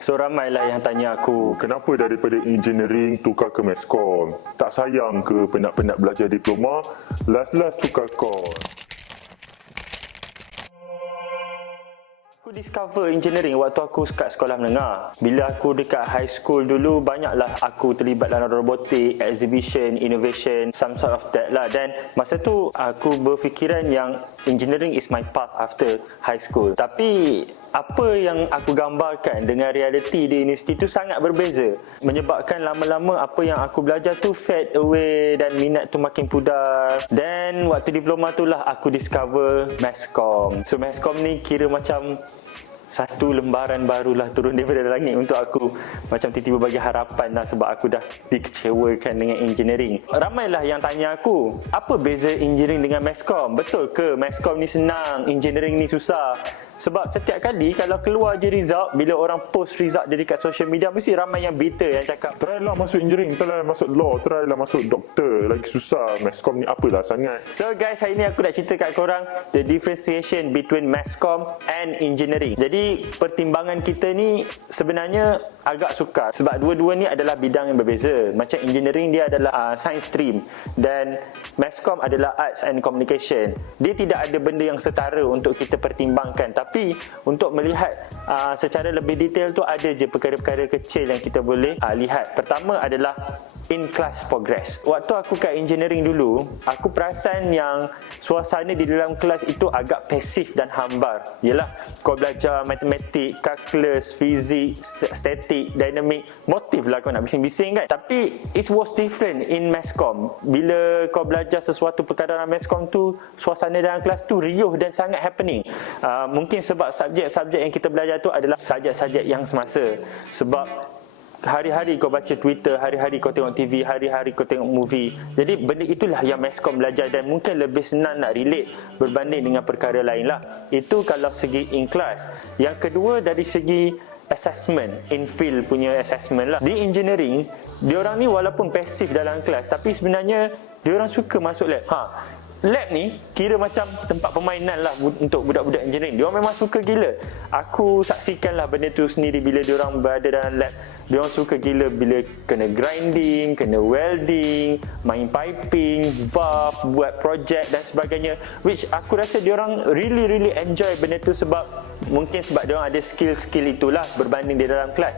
So ramailah yang tanya aku, Kenapa daripada engineering tukar ke meskom? Tak sayang ke penat-penat belajar diploma, last-last tukar course? aku discover engineering waktu aku kat sekolah menengah. Bila aku dekat high school dulu, banyaklah aku terlibat dalam robotik, exhibition, innovation, some sort of that lah. Dan masa tu aku berfikiran yang engineering is my path after high school. Tapi apa yang aku gambarkan dengan realiti di universiti tu sangat berbeza. Menyebabkan lama-lama apa yang aku belajar tu fade away dan minat tu makin pudar. Dan waktu diploma tu lah aku discover Masscom. So Masscom ni kira macam satu lembaran barulah turun daripada langit untuk aku. Macam tiba-tiba bagi harapan lah sebab aku dah dikecewakan dengan engineering. Ramailah yang tanya aku, apa beza engineering dengan Masscom? Betul ke Masscom ni senang, engineering ni susah? Sebab setiap kali kalau keluar je result, bila orang post result dia dekat social media, mesti ramai yang bitter yang cakap, Try lah masuk engineering, try lah masuk law, try lah masuk doktor, lagi susah. Meskom ni apalah sangat. So guys, hari ni aku nak cerita kat korang the differentiation between Masscom and engineering. Jadi pertimbangan kita ni sebenarnya agak sukar sebab dua-dua ni adalah bidang yang berbeza. Macam engineering dia adalah science stream dan Masscom adalah arts and communication. Dia tidak ada benda yang setara untuk kita pertimbangkan, tapi untuk melihat secara lebih detail tu ada je perkara-perkara kecil yang kita boleh lihat. Pertama adalah in-class progress. Waktu aku kat engineering dulu, aku perasan yang suasana di dalam kelas itu agak pasif dan hambar. Yelah, kau belajar matematik, calculus, fizik, statik, dynamic, motif lah kau nak bising-bising kan. Tapi it was different in Masscom. Bila kau belajar sesuatu perkara dalam Masscom tu, suasana dalam kelas tu riuh dan sangat happening. Mungkin sebab subjek-subjek yang kita belajar tu adalah subjek-subjek yang semasa. Sebab hari-hari kau baca Twitter, hari-hari kau tengok TV, hari-hari kau tengok movie. Jadi benda itulah yang Masscom belajar dan mungkin lebih senang nak relate berbanding dengan perkara lain lah. Itu kalau segi in class. Yang kedua dari segi assessment, in field punya assessment lah. Di engineering, diorang ni walaupun pasif dalam kelas, tapi sebenarnya diorang suka masuk lab. Lab ni kira macam tempat permainan lah untuk budak-budak engineering. Diorang memang suka gila. Aku saksikan lah benda tu sendiri bila diorang berada dalam lab. Diorang suka gila bila kena grinding, kena welding, main piping, valve, buat projek dan sebagainya. Which aku rasa diorang really enjoy benda tu sebab mungkin sebab diorang ada skill-skill itulah berbanding di dalam kelas.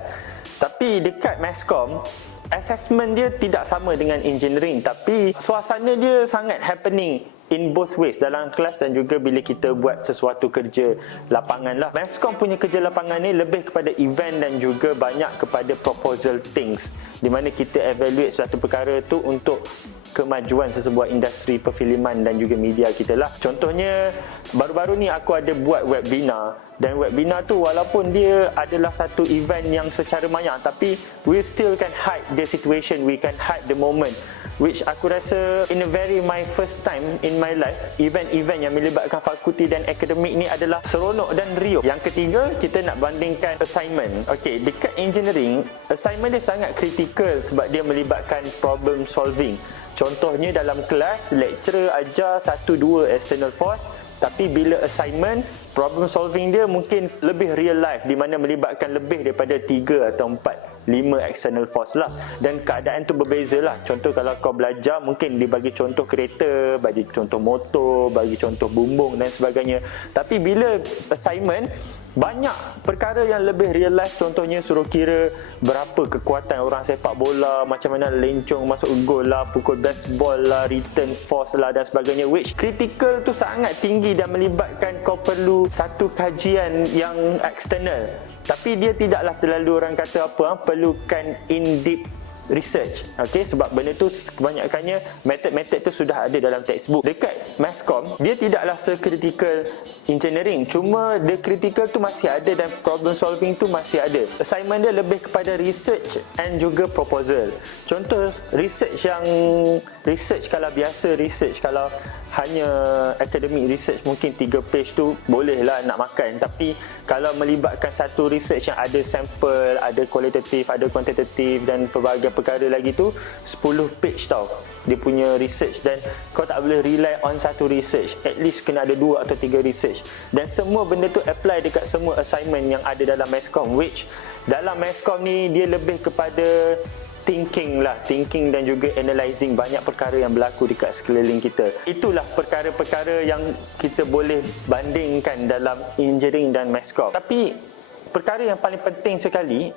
Tapi dekat Masscom, assessment dia tidak sama dengan engineering, tapi suasana dia sangat happening in both ways, dalam kelas dan juga bila kita buat sesuatu kerja lapangan lah. Masscom punya kerja lapangan ni lebih kepada event dan juga banyak kepada proposal things, di mana kita evaluate suatu perkara tu untuk kemajuan sesebuah industri perfilman dan juga media kita lah. Contohnya, baru-baru ni aku ada buat webinar, dan webinar tu walaupun dia adalah satu event yang secara maya, tapi we still can hide the situation, we can hide the moment, which aku rasa in a very my first time in my life, event-event yang melibatkan fakulti dan akademik ni adalah seronok dan riuh. Yang ketiga, kita nak bandingkan assignment. Okey, dekat engineering, assignment dia sangat kritikal sebab dia melibatkan problem solving. Contohnya dalam kelas, lecturer ajar 1-2 external force, tapi bila assignment, problem solving dia mungkin lebih real life, di mana melibatkan lebih daripada 3 atau 4, 5 external force lah. Dan keadaan tu berbeza lah. Contoh kalau kau belajar, mungkin dibagi contoh kereta, bagi contoh motor, bagi contoh bumbung dan sebagainya. Tapi bila assignment, banyak perkara yang lebih real life. Contohnya suruh kira berapa kekuatan orang sepak bola, macam mana lencong masuk gol lah, pukul baseball lah, return force lah dan sebagainya, which critical tu sangat tinggi dan melibatkan kau perlu satu kajian yang eksternal. Tapi dia tidaklah terlalu, orang kata apa, perlukan in-depth research. Okey, sebab benda tu kebanyakannya method-method tu sudah ada dalam textbook. Dekat Masscom, dia tidaklah sekritikal engineering, cuma the critical tu masih ada dan problem solving tu masih ada. Assignment dia lebih kepada research and juga proposal. Contoh research kalau biasa, research kalau hanya academic research mungkin 3 page tu bolehlah nak makan. Tapi kalau melibatkan satu research yang ada sampel, ada kualitatif, ada kuantitatif dan pelbagai perkara lagi tu, 10 page tau dia punya research, dan kau tak boleh rely on satu research, at least kena ada 2 atau 3 research. Dan semua benda tu apply dekat semua assignment yang ada dalam Masscom, which Dalam Masscom ni dia lebih kepada thinking dan juga analysing banyak perkara yang berlaku dekat sekeliling kita. Itulah perkara-perkara yang kita boleh bandingkan dalam engineering dan Masscom. Tapi perkara yang paling penting sekali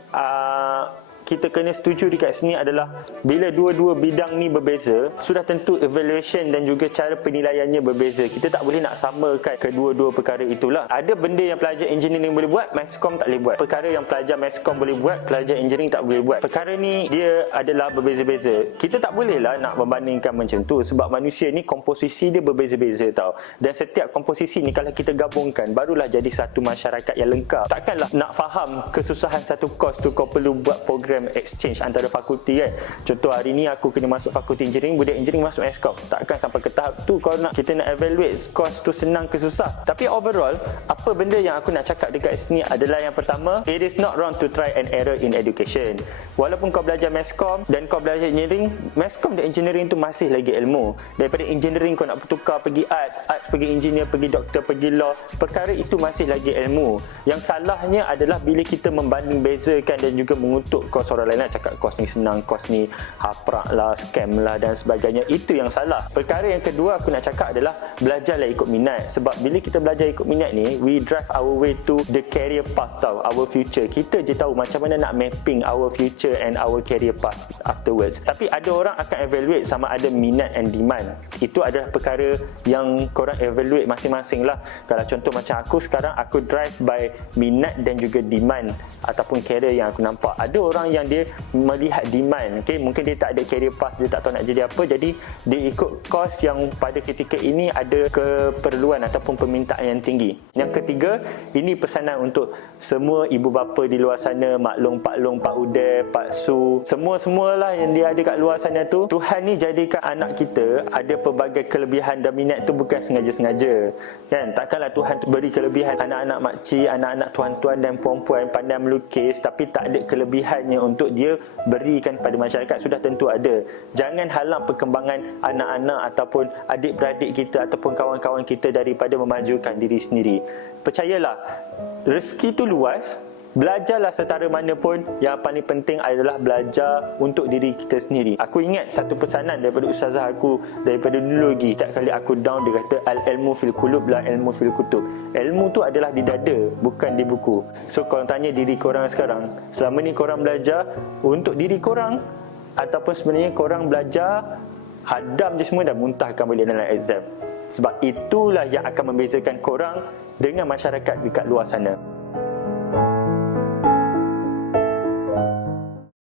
kita kena setuju dekat sini adalah bila dua-dua bidang ni berbeza, sudah tentu evaluation dan juga cara penilaiannya berbeza. Kita tak boleh nak samakan kedua-dua perkara itulah. Ada benda yang pelajar engineering boleh buat, Masscom tak boleh buat. Perkara yang pelajar Masscom boleh buat, pelajar engineering tak boleh buat. Perkara ni dia adalah berbeza-beza. Kita tak bolehlah nak membandingkan macam tu sebab manusia ni komposisi dia berbeza-beza tau. Dan setiap komposisi ni kalau kita gabungkan barulah jadi satu masyarakat yang lengkap. Takkanlah nak faham kesusahan satu kos tu kau perlu buat program exchange antara fakulti kan. Contoh hari ni aku kena masuk fakulti engineering, budak engineering masuk Masscom. Takkan sampai ke tahap tu kau nak kita nak evaluate course tu senang ke susah. Tapi overall, apa benda yang aku nak cakap dekat sini adalah yang pertama, it is not wrong to try and error in education. Walaupun kau belajar Masscom dan kau belajar engineering, Masscom dan engineering tu masih lagi ilmu. Daripada engineering kau nak bertukar pergi arts pergi engineer, pergi doktor, pergi law, perkara itu masih lagi ilmu. Yang salahnya adalah bila kita membanding bezakan dan juga mengutuk kos orang lain, nak cakap kos ni senang, kos ni haprak lah, scam lah dan sebagainya. Itu yang salah. Perkara yang kedua aku nak cakap adalah belajarlah ikut minat. Sebab bila kita belajar ikut minat ni, we drive our way to the career path tau, our future. Kita je tahu macam mana nak mapping our future and our career path afterwards. Tapi ada orang akan evaluate sama ada minat and demand. Itu adalah perkara yang korang evaluate masing-masing lah. Kalau contoh macam aku sekarang, aku drive by minat dan juga demand ataupun career yang aku nampak. Ada orang yang dia melihat demand, okay? Mungkin dia tak ada career path, dia tak tahu nak jadi apa, jadi dia ikut course yang pada ketika ini ada keperluan ataupun permintaan yang tinggi. Yang ketiga, ini pesanan untuk semua ibu bapa di luar sana, Mak Long, Pak Long, Pak Ude, Pak Su, semua-semualah yang dia ada kat luar sana tu. Tuhan ni jadikan anak kita ada pelbagai kelebihan dan minat tu bukan sengaja-sengaja, kan? Takkanlah Tuhan beri kelebihan anak-anak makcik, anak-anak tuan-tuan dan puan-puan pandai melukis tapi tak ada kelebihannya untuk dia berikan pada masyarakat. Sudah tentu ada. Jangan halang perkembangan anak-anak ataupun adik-beradik kita ataupun kawan-kawan kita daripada memajukan diri sendiri. Percayalah, rezeki tu luas. Belajarlah setara mana pun. Yang paling penting adalah belajar untuk diri kita sendiri. Aku ingat satu pesanan daripada ustazah aku daripada dulu lagi. Setiap kali aku down, dia kata al-ilmu fil qulub la ilmu fil kutub. Ilmu tu adalah di dada, bukan di buku. So korang tanya diri korang sekarang, selama ni korang belajar untuk diri korang ataupun sebenarnya korang belajar hadam je semua dan muntahkan balik dalam exam? Sebab itulah yang akan membezakan korang dengan masyarakat dekat luar sana.